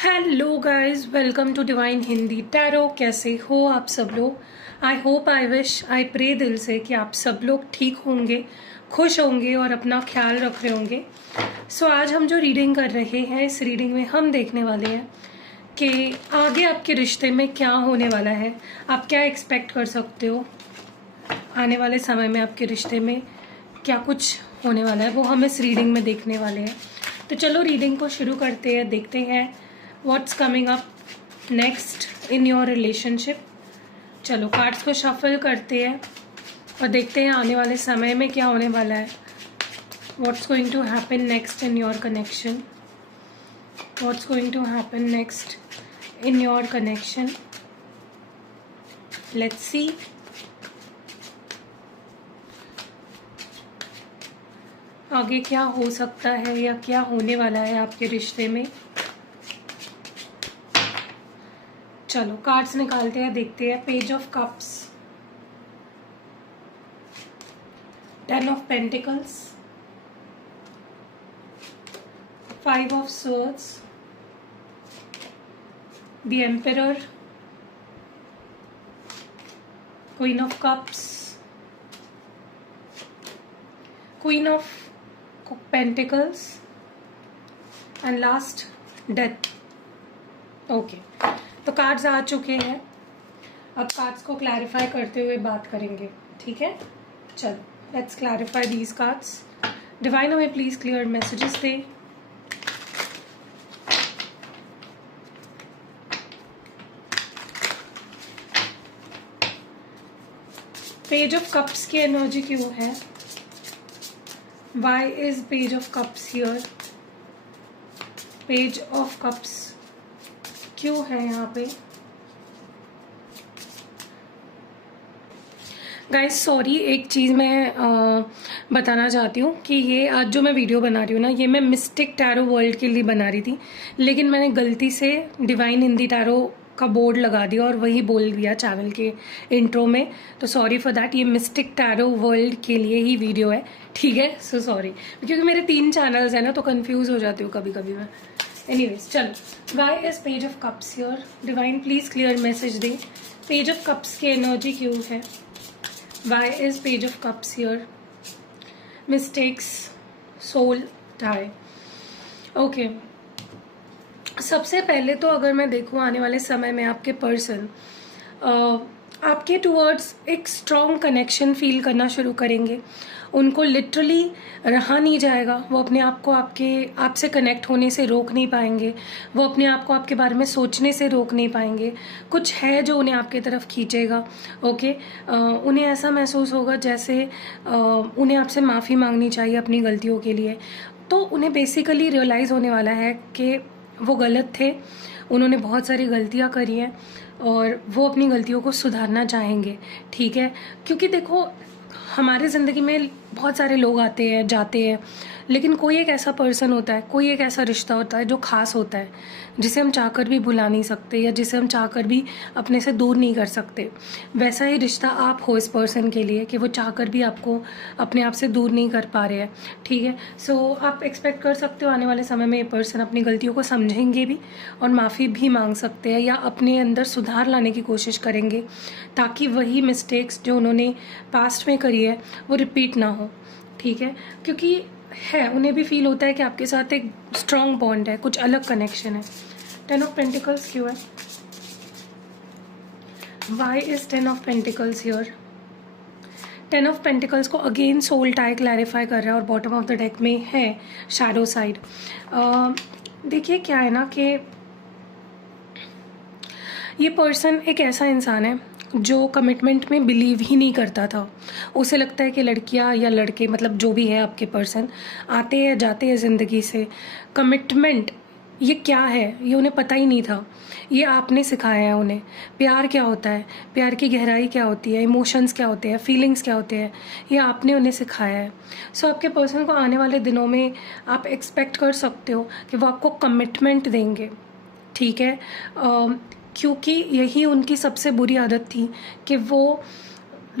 Hello guys, welcome to divine Hindi tarot. कैसे हो आप सब लोग? I hope, I wish, I pray दिल से कि आप सब लोग ठीक होंगे, खुश होंगे और अपना ख्याल रख रहे होंगे। सो आज हम जो रीडिंग कर रहे हैं, इस रीडिंग में हम देखने वाले हैं कि आगे आपके रिश्ते में क्या होने वाला है। आप क्या एक्सपेक्ट कर सकते हो आने वाले समय में, आपके रिश्ते में क्या कुछ होने वाला है, वो हम इस रीडिंग में देखने वाले हैं। तो चलो रीडिंग को शुरू करते हैं, देखते हैं what's coming up next in your relationship. चलो कार्ड्स को शफल करते हैं और देखते हैं आने वाले समय में क्या होने वाला है। What's going to happen next in your connection, what's going to happen next in your connection. Let's see. आगे क्या हो सकता है या क्या होने वाला है आपके रिश्ते में। चलो कार्ड्स निकालते हैं, देखते हैं। Page of cups, 10 of pentacles, 5 of swords, the emperor, queen of cups, queen of pentacles and last death. Okay, तो कार्ड्स आ चुके हैं। अब कार्ड्स को क्लैरिफाई करते हुए बात करेंगे, ठीक है? चलो let's clarify these cards. Divine हमें प्लीज क्लियर मैसेजेस दे। पेज ऑफ कप्स की एनर्जी क्यों है? Why is page of cups here? Page of cups क्यों है यहाँ पे? गाइस सॉरी, एक चीज़ मैं बताना चाहती हूँ कि ये आज जो मैं वीडियो बना रही हूँ ना, ये मैं मिस्टिक टैरो वर्ल्ड के लिए बना रही थी, लेकिन मैंने गलती से डिवाइन हिंदी टैरो का बोर्ड लगा दिया और वही बोल दिया चैनल के इंट्रो में। तो सॉरी फॉर दैट। ये मिस्टिक टैरो वर्ल्ड के लिए ही वीडियो है, ठीक है? सो सॉरी, क्योंकि मेरे 3 चैनल्स हैं ना, तो कंफ्यूज हो जाती हूँ कभी कभी मैं। एनीवेज चलो, why is page of cups here? Divine please clear message दे। पेज ऑफ कप्स की एनर्जी क्यों है? Why is page of cups here? Mistakes, soul tie. Okay, सबसे पहले तो अगर मैं देखूँ आने वाले समय में आपके पर्सन आपके टूवर्ड्स एक स्ट्रॉन्ग कनेक्शन फील करना शुरू करेंगे। उनको लिटरली रहा नहीं जाएगा, वो अपने आप को आपसे कनेक्ट होने से रोक नहीं पाएंगे, वो अपने आप को आपके बारे में सोचने से रोक नहीं पाएंगे। कुछ है जो उन्हें आपके तरफ खींचेगा। ओके, उन्हें ऐसा महसूस होगा जैसे उन्हें आपसे माफ़ी मांगनी चाहिए अपनी गलतियों के लिए। तो उन्हें बेसिकली रियलाइज़ होने वाला है कि वो गलत थे, उन्होंने बहुत सारी गलतियाँ करी हैं और वो अपनी गलतियों को सुधारना चाहेंगे, ठीक है? क्योंकि देखो, हमारे ज़िंदगी में बहुत सारे लोग आते हैं जाते हैं, लेकिन कोई एक ऐसा पर्सन होता है, कोई एक ऐसा रिश्ता होता है जो ख़ास होता है, जिसे हम चाहकर भी भुला नहीं सकते या जिसे हम चाहकर भी अपने से दूर नहीं कर सकते। वैसा ही रिश्ता आप हो इस पर्सन के लिए कि वो चाहकर भी आपको अपने आप से दूर नहीं कर पा रहे हैं, ठीक है? सो आप एक्सपेक्ट कर सकते हो आने वाले समय में ये पर्सन अपनी गलतियों को समझेंगे भी और माफ़ी भी मांग सकते हैं या अपने अंदर सुधार लाने की कोशिश करेंगे, ताकि वही मिस्टेक्स जो उन्होंने पास्ट में करी है वो रिपीट ना हो, ठीक है? क्योंकि है, उन्हें भी फील होता है कि आपके साथ एक स्ट्रॉन्ग बॉन्ड है, कुछ अलग कनेक्शन है। 10 ऑफ पेंटिकल्स क्यों है? Why is 10 of pentacles here? 10 of pentacles को अगेन सोल टाई क्लैरिफाई कर रहा है और बॉटम ऑफ द डेक में है शैडो साइड। देखिए क्या है ना कि ये पर्सन एक ऐसा इंसान है जो कमिटमेंट में बिलीव ही नहीं करता था। उसे लगता है कि लड़कियां या लड़के, मतलब जो भी है आपके पर्सन, आते हैं जाते हैं ज़िंदगी से। कमिटमेंट ये क्या है ये उन्हें पता ही नहीं था, ये आपने सिखाया है उन्हें। प्यार क्या होता है, प्यार की गहराई क्या होती है, इमोशंस क्या होते हैं, फीलिंग्स क्या होते हैं, ये आपने उन्हें सिखाया है। सो आपके पर्सन को आने वाले दिनों में आप एक्सपेक्ट कर सकते हो कि वो आपको कमिटमेंट देंगे, ठीक है? क्योंकि यही उनकी सबसे बुरी आदत थी कि वो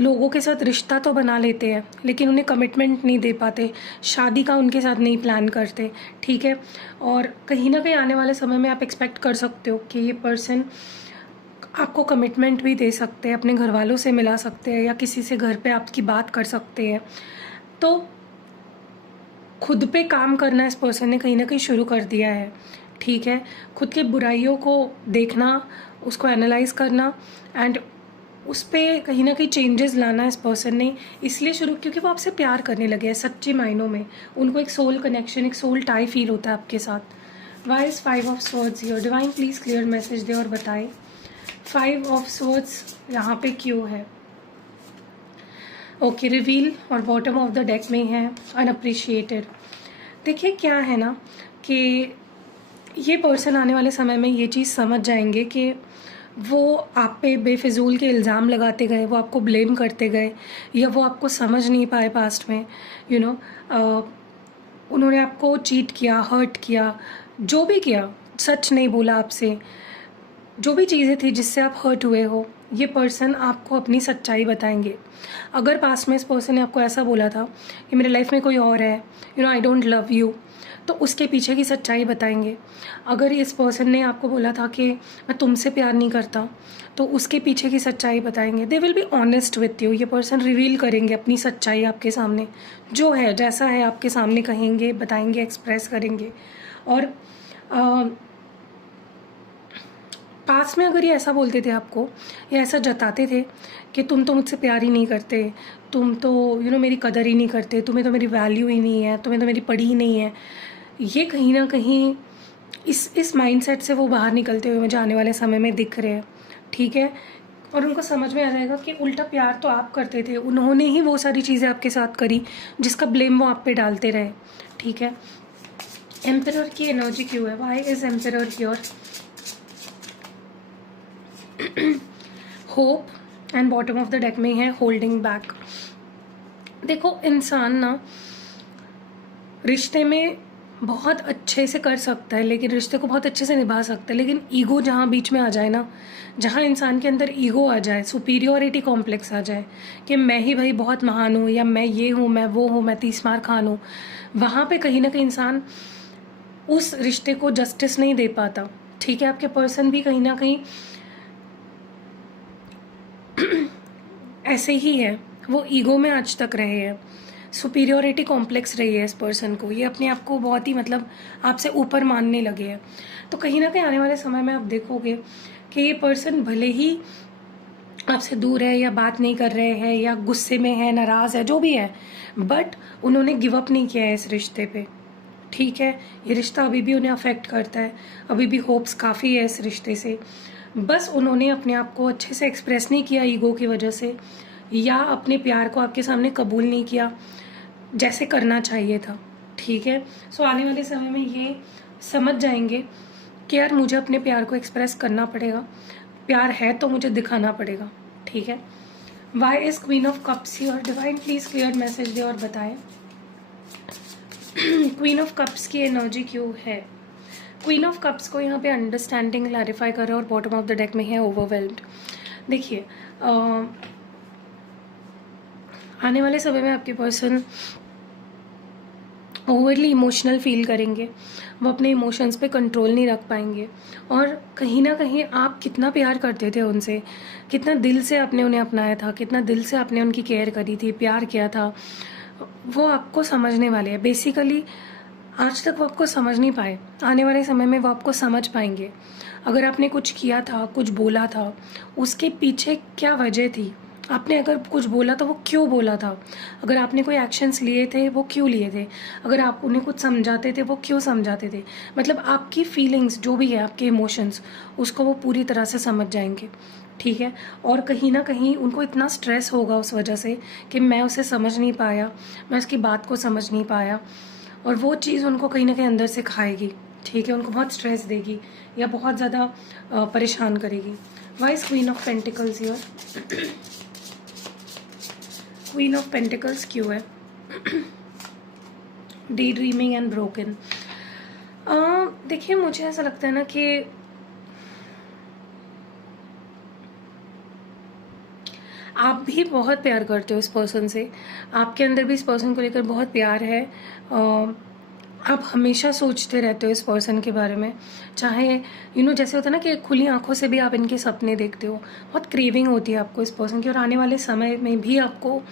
लोगों के साथ रिश्ता तो बना लेते हैं लेकिन उन्हें कमिटमेंट नहीं दे पाते, शादी का उनके साथ नहीं प्लान करते, ठीक है। और कहीं ना कहीं आने वाले समय में आप एक्सपेक्ट कर सकते हो कि ये पर्सन आपको कमिटमेंट भी दे सकते हैं, अपने घर वालों से मिला सकते हैं या किसी से घर पे आपकी बात कर सकते हैं। तो खुद पे काम करना इस पर्सन ने कहीं ना कहीं शुरू कर दिया है, ठीक है। खुद के बुराइयों को देखना, उसको एनालाइज करना एंड उस पर कहीं ना कहीं चेंजेस लाना इस पर्सन ने इसलिए शुरू, क्योंकि वो आपसे प्यार करने लगे हैं सच्चे मायनों में। उनको एक सोल कनेक्शन, एक सोल टाई फील होता है आपके साथ। Why is 5 of swords here? Divine please clear message दे और बताए 5 ऑफ स्वॉर्ड्स यहाँ पे क्यों है। ओके, रिवील और बॉटम ऑफ द डेक में है अनअप्रिशिएटेड। देखिए क्या है ना कि ये पर्सन आने वाले समय में ये चीज़ समझ जाएंगे कि वो आप पे बेफिजूल के इल्ज़ाम लगाते गए, वो आपको ब्लेम करते गए या वो आपको समझ नहीं पाए पास्ट में, यू नो उन्होंने आपको चीट किया, हर्ट किया, जो भी किया, सच नहीं बोला आपसे, जो भी चीज़ें थी जिससे आप हर्ट हुए हो, ये पर्सन आपको अपनी सच्चाई बताएंगे। अगर पास्ट में इस पर्सन ने आपको ऐसा बोला था कि मेरे लाइफ में कोई और है, आई डोंट लव यू, तो उसके पीछे की सच्चाई बताएंगे। अगर इस पर्सन ने आपको बोला था कि मैं तुमसे प्यार नहीं करता, तो उसके पीछे की सच्चाई बताएंगे। They will be honest with you. ये पर्सन रिवील करेंगे अपनी सच्चाई आपके सामने, जो है जैसा है आपके सामने कहेंगे, बताएंगे, एक्सप्रेस करेंगे। और पास में अगर ये ऐसा बोलते थे आपको या ऐसा जताते थे कि तुम तो मुझसे प्यार ही नहीं करते, तुम तो मेरी कदर ही नहीं करते, तुम्हें तो मेरी वैल्यू ही नहीं है, तुम्हें तो मेरी पड़ी ही नहीं है, ये कहीं ना कहीं इस माइंडसेट से वो बाहर निकलते हुए मुझे आने वाले समय में दिख रहे हैं, ठीक है। और उनको समझ में आ जाएगा कि उल्टा प्यार तो आप करते थे, उन्होंने ही वो सारी चीज़ें आपके साथ करी जिसका ब्लेम वो आप पे डालते रहे, ठीक है। एम्परर की एनर्जी क्यों है? Why is emperor here? Hope and bottom of the deck में है होल्डिंग बैक। देखो इंसान ना रिश्ते में बहुत अच्छे से कर सकता है, लेकिन रिश्ते को बहुत अच्छे से निभा सकता है, लेकिन ईगो जहाँ बीच में आ जाए ना, जहाँ इंसान के अंदर ईगो आ जाए, सुपीरियोरिटी कॉम्प्लेक्स आ जाए कि मैं ही भाई बहुत महान हूँ या मैं ये हूँ, मैं वो हूँ, मैं 30 मार खान हूँ, वहाँ पे कहीं ना कहीं इंसान उस रिश्ते को जस्टिस नहीं दे पाता, ठीक है। आपके पर्सन भी कहीं ना कहीं ऐसे ही है, वो ईगो में आज तक रहे हैं, सुपीरियोरिटी कॉम्प्लेक्स रही है इस पर्सन को, ये अपने आप को बहुत ही आपसे ऊपर मानने लगे हैं। तो कहीं ना कहीं आने वाले समय में आप देखोगे कि ये पर्सन भले ही आपसे दूर है या बात नहीं कर रहे हैं या गुस्से में है, नाराज़ है, जो भी है, बट उन्होंने गिव अप नहीं किया है इस रिश्ते पे, ठीक है। ये रिश्ता अभी भी उन्हें अफेक्ट करता है, अभी भी होप्स काफ़ी है इस रिश्ते से, बस उन्होंने अपने आप को अच्छे से एक्सप्रेस नहीं किया ईगो की वजह से, या अपने प्यार को आपके सामने कबूल नहीं किया जैसे करना चाहिए था, ठीक है। सो आने वाले समय में ये समझ जाएंगे कि यार मुझे अपने प्यार को एक्सप्रेस करना पड़ेगा, प्यार है तो मुझे दिखाना पड़ेगा, ठीक है। Why is queen of cups here? Divine please clear message दे और बताएं क्वीन ऑफ कप्स की एनर्जी क्यों है? क्वीन ऑफ कप्स को यहाँ पे अंडरस्टैंडिंग क्लैरिफाई कर रहे हैं और बॉटम ऑफ द डेक में है ओवरवेल्म्ड। देखिए आने वाले समय में आपके पर्सन ओवरली इमोशनल फील करेंगे, वो अपने इमोशंस पे कंट्रोल नहीं रख पाएंगे, और कहीं ना कहीं आप कितना प्यार करते थे उनसे, कितना दिल से आपने उन्हें अपनाया था, कितना दिल से आपने उनकी केयर करी थी, प्यार किया था, वो आपको समझने वाले हैं। बेसिकली आज तक वो आपको समझ नहीं पाए, आने वाले समय में वो आपको समझ पाएंगे। अगर आपने कुछ किया था, कुछ बोला था, उसके पीछे क्या वजह थी, आपने अगर कुछ बोला तो वो क्यों बोला था, अगर आपने कोई एक्शंस लिए थे वो क्यों लिए थे, अगर आप उन्हें कुछ समझाते थे वो क्यों समझाते थे, मतलब आपकी फीलिंग्स जो भी है, आपके इमोशंस, उसको वो पूरी तरह से समझ जाएंगे, ठीक है। और कहीं ना कहीं उनको इतना स्ट्रेस होगा उस वजह से कि मैं उसे समझ नहीं पाया, मैं उसकी बात को समझ नहीं पाया, और वो चीज़ उनको कहीं ना कहीं अंदर से खाएगी, ठीक है, उनको बहुत स्ट्रेस देगी या बहुत ज़्यादा परेशान करेगी। Why is queen of pentacles here? Queen of pentacles क्यों है? Day dreaming and broken. देखिए मुझे ऐसा लगता है ना कि आप भी बहुत प्यार करते हो इस पर्सन से, आपके अंदर भी इस पर्सन को लेकर बहुत प्यार है। आप हमेशा सोचते रहते हो इस पर्सन के बारे में, चाहे जैसे होता है ना कि खुली आंखों से भी आप इनके सपने देखते हो। बहुत क्रेविंग होती है आपको इस पर्सन की, और आने वाले समय में भी आपको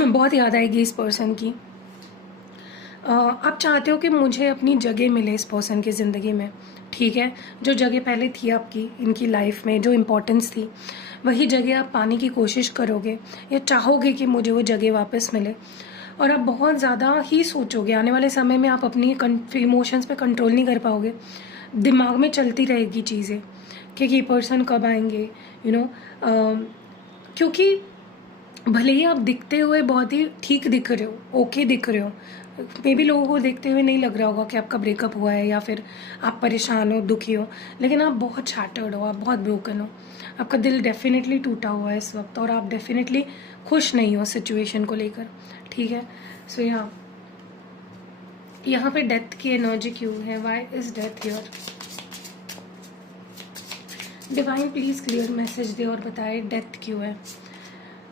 बहुत याद आएगी इस पर्सन की। आप चाहते हो कि मुझे अपनी जगह मिले इस पर्सन की ज़िंदगी में, ठीक है। जो जगह पहले थी आपकी इनकी लाइफ में, जो इम्पोर्टेंस थी, वही जगह आप पाने की कोशिश करोगे या चाहोगे कि मुझे वो जगह वापस मिले। और आप बहुत ज़्यादा ही सोचोगे, आने वाले समय में आप अपनी इमोशंस पे कंट्रोल नहीं कर पाओगे। दिमाग में चलती रहेगी चीज़ें कि ये पर्सन कब आएंगे, क्योंकि भले ही आप दिखते हुए बहुत ही ठीक दिख रहे हो, ओके दिख रहे हो, मे भी लोगों को देखते हुए नहीं लग रहा होगा कि आपका ब्रेकअप हुआ है या फिर आप परेशान हो, दुखी हो, लेकिन आप बहुत शैटर्ड हो, आप बहुत ब्रोकन हो। आपका दिल डेफिनेटली टूटा हुआ है इस वक्त, और आप डेफिनेटली खुश नहीं हो सिचुएशन को लेकर, ठीक है। सो यहाँ पे डेथ की एनर्जी क्यों है? Why is death here? Divine please clear message दे और बताए डेथ क्यों है।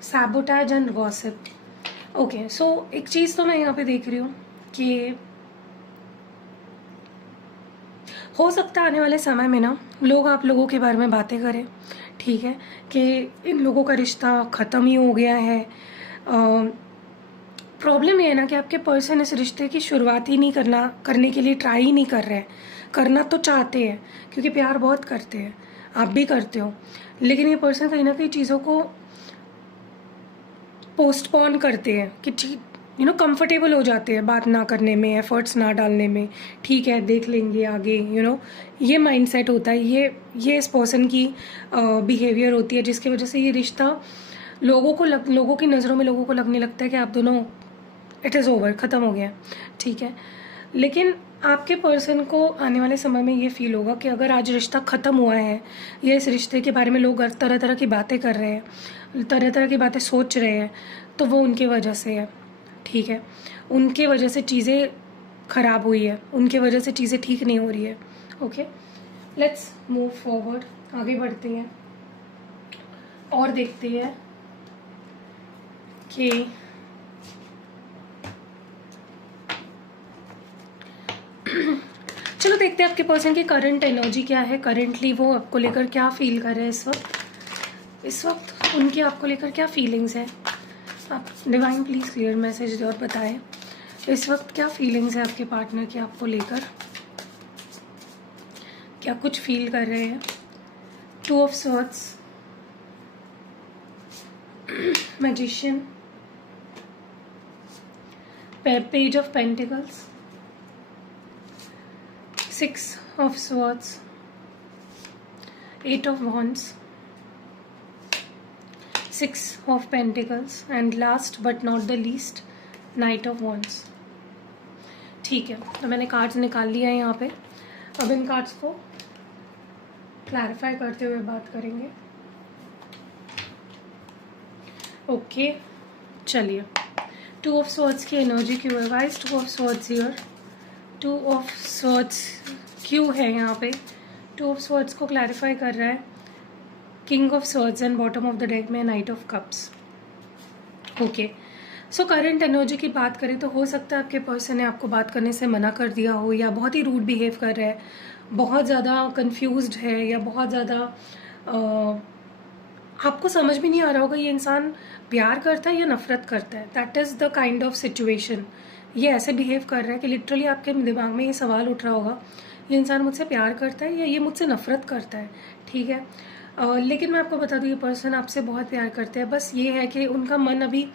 Sabotage and gossip. Okay, so एक चीज़ तो मैं यहाँ पे देख रही हूँ कि हो सकता है आने वाले समय में ना लोग आप लोगों के बारे में बातें करें, ठीक है, कि इन लोगों का रिश्ता ख़त्म ही हो गया है। प्रॉब्लम ये है ना कि आपके पर्सन इस रिश्ते की शुरुआत ही नहीं करने के लिए ट्राई ही नहीं कर रहे हैं। करना तो चाहते हैं क्योंकि प्यार बहुत करते हैं, आप भी करते हो, लेकिन ये पर्सन कहीं ना कहीं चीज़ों को पोस्टपोन करते हैं कि कंफर्टेबल हो जाते हैं बात ना करने में, एफर्ट्स ना डालने में, ठीक है देख लेंगे आगे, ये माइंडसेट होता है, ये इस पर्सन की बिहेवियर होती है, जिसकी वजह से ये रिश्ता लोगों की नज़रों में लोगों को लगने लगता है कि आप दोनों इट इज़ ओवर, ख़त्म हो गया, ठीक है। लेकिन आपके पर्सन को आने वाले समय में ये फील होगा कि अगर आज रिश्ता ख़त्म हुआ है या इस रिश्ते के बारे में लोग तरह तरह की बातें कर रहे हैं, तरह तरह की बातें सोच रहे हैं, तो वो उनकी वजह से है, ठीक है। उनके वजह से चीज़ें ख़राब हुई है, उनके वजह से चीज़ें ठीक नहीं हो रही है। ओके, लेट्स मूव फॉरवर्ड, आगे बढ़ते हैं और देखते हैं कि चलो देखते हैं आपके पर्सन की करंट एनर्जी क्या है, करंटली वो आपको लेकर क्या फील कर रहे हैं इस वक्त उनकी आपको लेकर क्या फीलिंग्स है। आप डिवाइन प्लीज क्लियर मैसेज दे और बताएं इस वक्त क्या फीलिंग्स है आपके पार्टनर की आपको लेकर, क्या कुछ फील कर रहे हैं। 2 of swords, magician, page of pentacles, 6 of swords, 8 of wands, 6 of pentacles, and last but not the least Knight of wands। ठीक है, तो मैंने कार्ड्स निकाल लिया है यहाँ पे। अब इन कार्ड्स को क्लैरिफाई करते हुए बात करेंगे। ओके, चलिए 2 of swords की एनर्जी क्यों है? Wise 2 of swords here? 2 of swords क्यों है यहाँ पे? 2 of swords को क्लैरिफाई कर रहा है king of swords and bottom of the deck में knight of cups. Okay, so current energy की बात करें तो हो सकता है आपके पर्सन ने आपको बात करने से मना कर दिया हो, या बहुत ही रूड बिहेव कर रहा है, बहुत ज़्यादा कन्फ्यूज्ड है, या बहुत ज़्यादा आपको समझ भी नहीं आ रहा होगा ये इंसान प्यार करता है या नफरत करता है। That is the kind of situation. ये ऐसे बिहेव कर रहा है कि लिटरली आपके दिमाग में ये सवाल उठ रहा होगा ये इंसान मुझसे प्यार करता है या ये मुझसे नफरत करता है, ठीक है। लेकिन मैं आपको बता दूँ ये पर्सन आपसे बहुत प्यार करते हैं, बस ये है कि उनका मन अभी,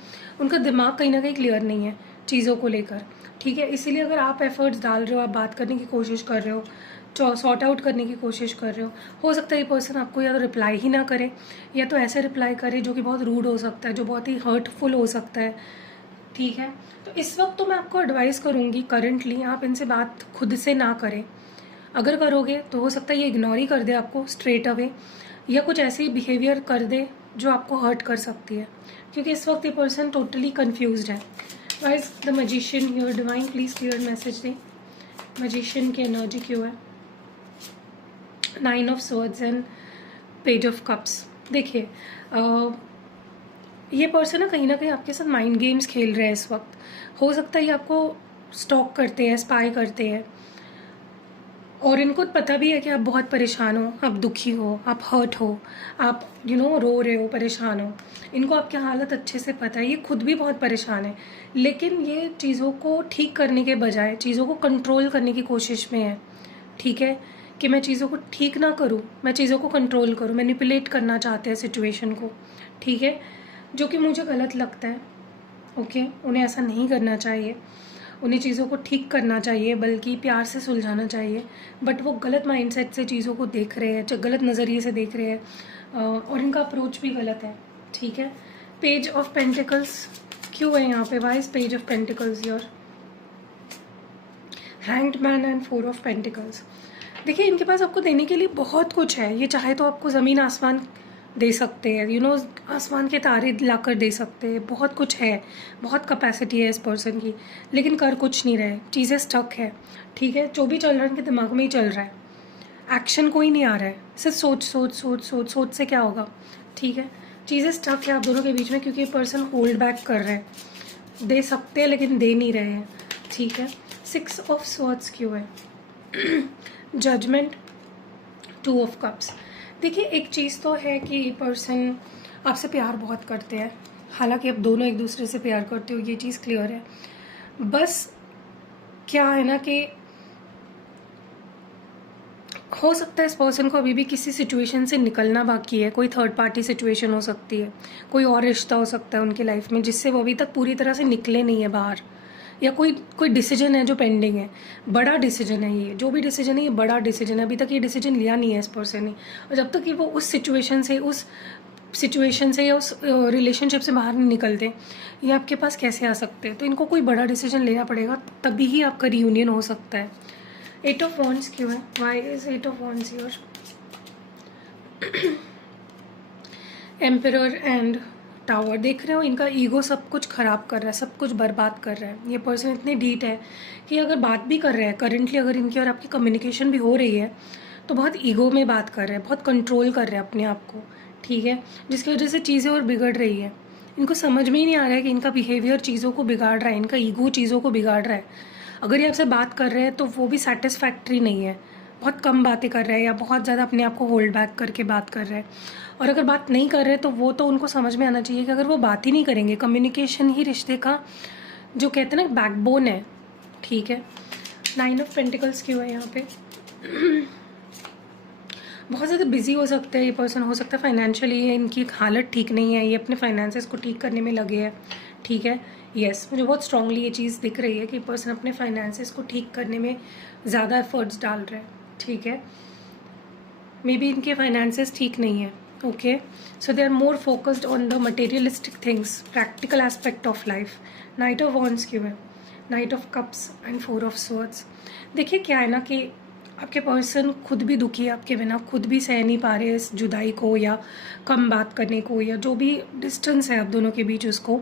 उनका दिमाग कहीं ना कहीं क्लियर नहीं है चीज़ों को लेकर, ठीक है। इसीलिए अगर आप एफर्ट्स डाल रहे हो, आप बात करने की कोशिश कर रहे हो, सॉर्ट आउट करने की कोशिश कर रहे हो सकता है ये पर्सन आपको या तो रिप्लाई ही ना करे, या तो ऐसे रिप्लाई करे जो कि बहुत रूड हो सकता है, जो बहुत ही हर्टफुल हो सकता है, ठीक है। तो इस वक्त तो मैं आपको एडवाइस करूँगी करंटली आप इनसे बात खुद से ना करें। अगर करोगे तो हो सकता है ये इग्नोर ही कर दे आपको स्ट्रेट अवे, या कुछ ऐसी बिहेवियर कर दे जो आपको हर्ट कर सकती है, क्योंकि इस वक्त ये पर्सन टोटली कन्फ्यूज्ड है। Wise the magician here? Divine please clear message they, magician की एनर्जी क्यों है? 9 of swords and page of cups. देखिए ये पर्सन ना कहीं आपके साथ माइंड गेम्स खेल रहे हैं इस वक्त। हो सकता है ये आपको स्टॉक करते हैं, स्पाई करते हैं, और इनको पता भी है कि आप बहुत परेशान हो, आप दुखी हो, आप हर्ट हो, आप रो रहे हो, परेशान हो। इनको आपकी हालत अच्छे से पता है, ये खुद भी बहुत परेशान है, लेकिन ये चीज़ों को ठीक करने के बजाय चीज़ों को कंट्रोल करने की कोशिश में है। ठीक है, कि मैं चीज़ों को ठीक ना करूँ, मैं चीज़ों को कंट्रोल करूँ, मैनिपुलेट करना चाहते हैं सिचुएशन को। ठीक है, जो कि मुझे गलत लगता है। ओके, उन्हें ऐसा नहीं करना चाहिए, उन्हें चीज़ों को ठीक करना चाहिए, बल्कि प्यार से सुलझाना चाहिए। बट वो गलत माइंडसेट से चीज़ों को देख रहे हैं, गलत नज़रिए से देख रहे हैं, और इनका अप्रोच भी गलत है। ठीक है, पेज ऑफ पेंटिकल्स क्यों है यहाँ पे? Why is page of pentacles your? Hanged man and 4 of pentacles. देखिए इनके पास आपको देने के लिए बहुत कुछ है। ये चाहे तो आपको ज़मीन आसमान दे सकते हैं, आसमान के तारे लाकर दे सकते हैं, बहुत कुछ है, बहुत कैपेसिटी है इस पर्सन की, लेकिन कर कुछ नहीं रहे, चीज़ें स्टक है। ठीक है, जो भी चल रहा है इनके दिमाग में ही चल रहा है, एक्शन कोई नहीं आ रहा है, सिर्फ सोच सोच सोच सोच सोच से क्या होगा। ठीक है, चीज़ें स्टक है आप दोनों के बीच में, क्योंकि ये पर्सन होल्ड बैक कर रहे हैं, दे सकते हैं लेकिन दे नहीं रहे हैं। ठीक है, 6 ऑफ स्वॉर्ड्स क्यों है? Judgment, 2 of cups. देखिए एक चीज़ तो है कि ये पर्सन आपसे प्यार बहुत करते हैं, हालांकि आप दोनों एक दूसरे से प्यार करते हो, ये चीज़ क्लियर है। बस क्या है ना कि हो सकता है इस पर्सन को अभी भी किसी सिचुएशन से निकलना बाकी है, कोई थर्ड पार्टी सिचुएशन हो सकती है, कोई और रिश्ता हो सकता है उनकी लाइफ में जिससे वो अभी तक पूरी तरह से निकले नहीं है बाहर, या कोई डिसीजन है जो पेंडिंग है, बड़ा डिसीजन है ये, जो भी डिसीजन है ये बड़ा डिसीजन है, अभी तक ये डिसीजन लिया नहीं है इस पर्सन ने। और जब तक कि वो उस सिचुएशन से या उस रिलेशनशिप से बाहर नहीं निकलते, ये आपके पास कैसे आ सकते हैं? तो इनको कोई बड़ा डिसीजन लेना पड़ेगा, तभी ही आपका रियूनियन हो सकता है। 8 ऑफ वॉन्ड्स क्यों है? Why is 8 of wands your? Emperor and tower. देख रहे हो इनका ईगो सब कुछ ख़राब कर रहा है, सब कुछ बर्बाद कर रहा है। ये पर्सन इतने डीट है कि अगर बात भी कर रहे हैं करंटली, अगर इनकी और आपकी कम्युनिकेशन भी हो रही है, तो बहुत ईगो में बात कर रहे हैं, बहुत कंट्रोल कर रहे हैं अपने आप को। ठीक है, जिसकी वजह से चीज़ें और बिगड़ रही है। इनको समझ में ही नहीं आ रहा है कि इनका बिहेवियर चीज़ों को बिगाड़ रहा है, इनका ईगो चीज़ों को बिगाड़ रहा है। अगर ये आपसे बात कर रहे हैं तो वो भी सेटिस्फैक्ट्री नहीं है, बहुत कम बातें कर रहे हैं, या बहुत ज़्यादा अपने आप को होल्ड बैक करके बात कर रहे हैं। और अगर बात नहीं कर रहे तो वो तो उनको समझ में आना चाहिए कि अगर वो बात ही नहीं करेंगे, कम्युनिकेशन ही रिश्ते का जो कहते हैं ना बैकबोन है। ठीक है, 9 ऑफ पेंटिकल्स क्यों है यहाँ पे? बहुत ज़्यादा बिजी हो सकते हैं ये पर्सन, हो सकता है फाइनेंशियली इनकी हालत ठीक नहीं है, ये अपने फाइनेंसेस को ठीक करने में लगे हैं। ठीक है, यस, मुझे बहुत स्ट्रांगली ये चीज़ दिख रही है कि पर्सन अपने फाइनेंसेस को ठीक करने में ज़्यादा एफर्ट्स डाल रहे हैं। ठीक है, मे बी इनके फाइनेंसेस ठीक नहीं है। Okay, so they are more focused on the materialistic things, practical aspect of life. Knight of wands क्यों है? Knight of cups and 4 of swords. देखिए क्या है ना कि आपके पर्सन खुद भी दुखी है आपके बिना, खुद भी सह नहीं पा रहे इस जुदाई को, या कम बात करने को, या जो भी डिस्टेंस है आप दोनों के बीच उसको।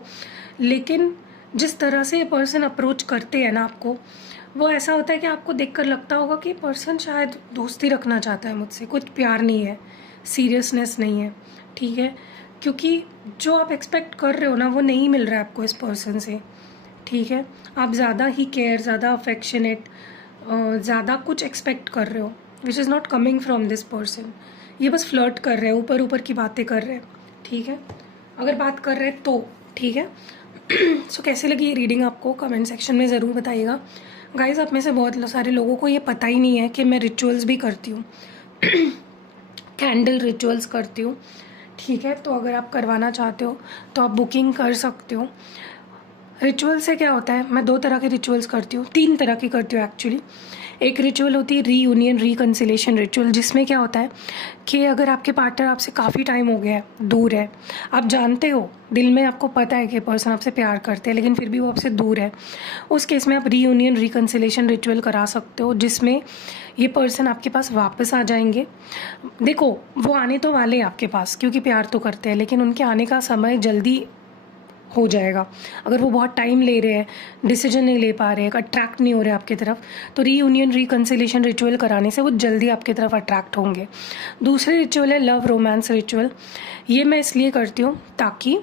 लेकिन जिस तरह से ये पर्सन अप्रोच करते हैं ना आपको, वो ऐसा होता है कि आपको देखकर लगता होगा कि पर्सन शायद दोस्ती रखना चाहता है मुझसे, कुछ प्यार नहीं है, सीरियसनेस नहीं है। ठीक है, क्योंकि जो आप एक्सपेक्ट कर रहे हो ना वो नहीं मिल रहा है आपको इस पर्सन से। ठीक है, आप ज़्यादा ही केयर, ज़्यादा अफेक्शनेट, ज़्यादा कुछ एक्सपेक्ट कर रहे हो, which is not coming from this person. ये बस फ्लर्ट कर रहे हैं, ऊपर ऊपर की बातें कर रहे हैं। ठीक है, अगर बात कर रहे हैं तो ठीक है। सो कैसे लगी ये रीडिंग आपको कमेंट सेक्शन में ज़रूर बताइएगा। गाइज़ आप में से बहुत सारे लोगों को ये पता ही नहीं है कि मैं रिचुअल्स भी करती हूँ, कैंडल रिचुअल्स करती हूँ। ठीक है, तो अगर आप करवाना चाहते हो तो आप बुकिंग कर सकते हो। रिचुअल से क्या होता है, मैं 2 तरह के रिचुअल्स करती हूँ, 3 तरह की करती हूँ एक्चुअली। एक रिचुअल होती है रीयूनियन रिकन्सिलेशन रिचुअल, जिसमें क्या होता है कि अगर आपके पार्टनर आपसे काफ़ी टाइम हो गया है, दूर है, आप जानते हो, दिल में आपको पता है कि पर्सन आपसे प्यार करते हैं लेकिन फिर भी वो आपसे दूर है, उस केस में आप रीयूनियन रिकन्सिलेशन रिचुअल करा सकते हो, जिसमें ये पर्सन आपके पास वापस आ जाएंगे। देखो वो आने तो वाले हैं आपके पास, क्योंकि प्यार तो करते हैं, लेकिन उनके आने का समय जल्दी हो जाएगा। अगर वो बहुत टाइम ले रहे हैं, डिसीजन नहीं ले पा रहे हैं, अट्रैक्ट नहीं हो रहे आपकी तरफ, तो रीयूनियन रिकन्सिलेशन रिचुअल कराने से वो जल्दी आपकी तरफ अट्रैक्ट होंगे। दूसरी रिचुअल है लव रोमांस रिचुअल। ये मैं इसलिए करती हूँ ताकि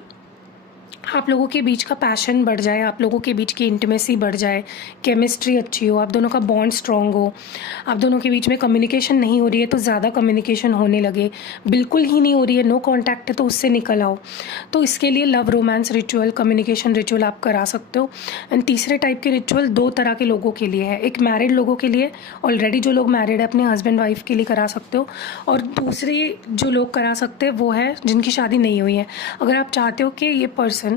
आप लोगों के बीच का पैशन बढ़ जाए, आप लोगों के बीच की इंटीमेसी बढ़ जाए, केमिस्ट्री अच्छी हो, आप दोनों का बॉन्ड स्ट्रॉन्ग हो, आप दोनों के बीच में कम्युनिकेशन नहीं हो रही है तो ज़्यादा कम्युनिकेशन होने लगे, बिल्कुल ही नहीं हो रही है, नो कांटेक्ट है तो उससे निकल आओ। तो इसके लिए love romance ritual, communication ritual आप करा सकते हो। एंड तीसरे टाइप के रिचुअल 2 तरह के लोगों के लिए है। एक मैरिड लोगों के लिए, ऑलरेडी जो लोग मैरिड है अपने हस्बैंड वाइफ के लिए करा सकते हो, और दूसरी जो लोग करा सकते हैं वो है जिनकी शादी नहीं हुई है। अगर आप चाहते हो कि ये पर्सन,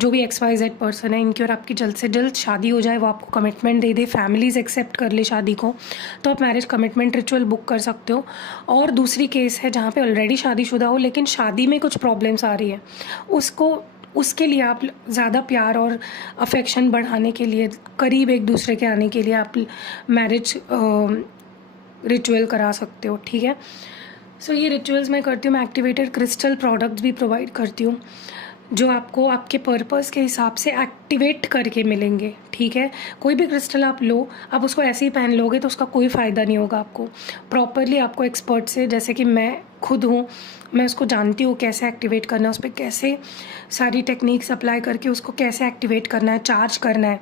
जो भी XYZ पर्सन है, इनकी और आपकी जल्द से जल्द शादी हो जाए, वो आपको कमिटमेंट दे दे, फैमिलीज एक्सेप्ट कर ले शादी को, तो आप मैरिज कमिटमेंट रिचुअल बुक कर सकते हो। और दूसरी केस है जहाँ पे ऑलरेडी शादीशुदा हो लेकिन शादी में कुछ प्रॉब्लम्स आ रही है, उसके लिए आप ज़्यादा प्यार और अफेक्शन बढ़ाने के लिए, करीब एक दूसरे के आने के लिए आप मैरिज रिचुअल करा सकते हो। ठीक है, सो ये रिचुअल्स मैं करती हूँ। मैं एक्टिवेटेड क्रिस्टल प्रोडक्ट्स भी प्रोवाइड करती हूँ जो आपको आपके पर्पस के हिसाब से एक्टिवेट करके मिलेंगे। ठीक है, कोई भी क्रिस्टल आप लो, आप उसको ऐसे ही पहन लोगे तो उसका कोई फ़ायदा नहीं होगा आपको। प्रॉपरली आपको एक्सपर्ट से, जैसे कि मैं खुद हूँ, मैं उसको जानती हूँ कैसे एक्टिवेट करना है, उस पर कैसे सारी टेक्निक्स अप्लाई करके उसको कैसे एक्टिवेट करना है, चार्ज करना है,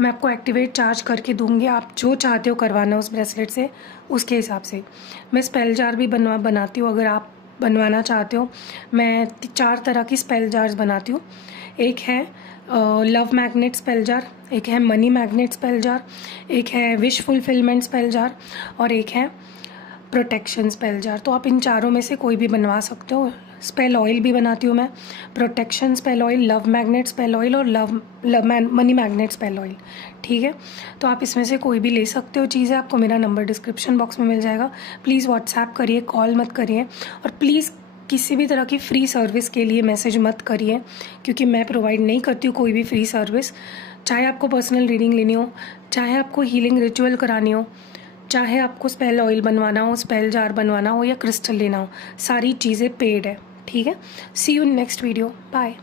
मैं आपको एक्टिवेट चार्ज करके दूँगी। आप जो चाहते हो करवाना उस ब्रेसलेट से, उसके हिसाब से। मैं स्पेल जार भी बनाती हूँ, अगर आप बनवाना चाहते हो। मैं 4 तरह की स्पेल जार्स बनाती हूँ। एक है लव मैग्नेट स्पेल जार, एक है मनी मैग्नेट स्पेल जार, एक है विश फुलफिलमेंट स्पेल जार, और एक है प्रोटेक्शन स्पेल जार। तो आप इन चारों में से कोई भी बनवा सकते हो। स्पेल ऑयल भी बनाती हूँ मैं, protection spell oil, love magnet spell oil और मनी मैग्नेट स्पेल ऑयल। ठीक है, तो आप इसमें से कोई भी ले सकते हो चीज़ें। आपको मेरा नंबर डिस्क्रिप्शन बॉक्स में मिल जाएगा। प्लीज़ व्हाट्सएप करिए, कॉल मत करिए, और प्लीज़ किसी भी तरह की फ्री सर्विस के लिए मैसेज मत करिए, क्योंकि मैं प्रोवाइड नहीं करती हूँ कोई भी फ्री सर्विस। चाहे आपको पर्सनल रीडिंग लेनी हो, चाहे आपको हीलिंग रिचुअल करानी हो, चाहे आपको स्पेल ऑयल बनवाना हो, स्पेल जार बनवाना हो, या क्रिस्टल लेना हो, सारी चीज़ें पेड है। ठीक है, see you in next video, bye.